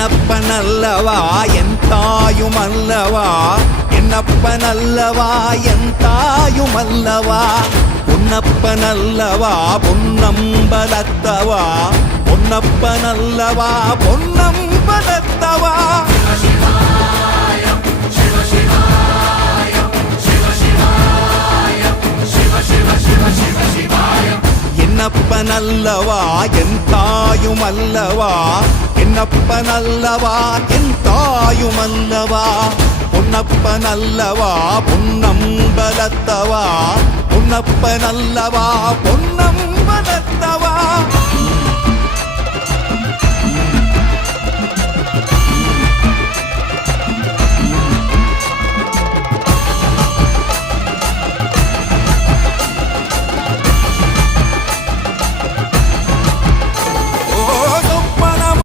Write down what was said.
என்னப்பனல்லவா என் தாயுமல்லவா, என்னப்பனல்லவா என் தாயுமல்லவா, பொன்னப்பனல்லவா பொன்னம்பலத்தவா, பொன்னப்பனல்லவா பொன்னம்பலத்தவா. என்னப்பனல்லவா என் தாயுமல்லவா, என்னப்பனல்லவா என் தாயுமல்லவா, பொன்னப்பனல்லவா பொன்னம்பலத்தவா, பொன்னப்பனல்லவா பொன்னம்பலத்தவா.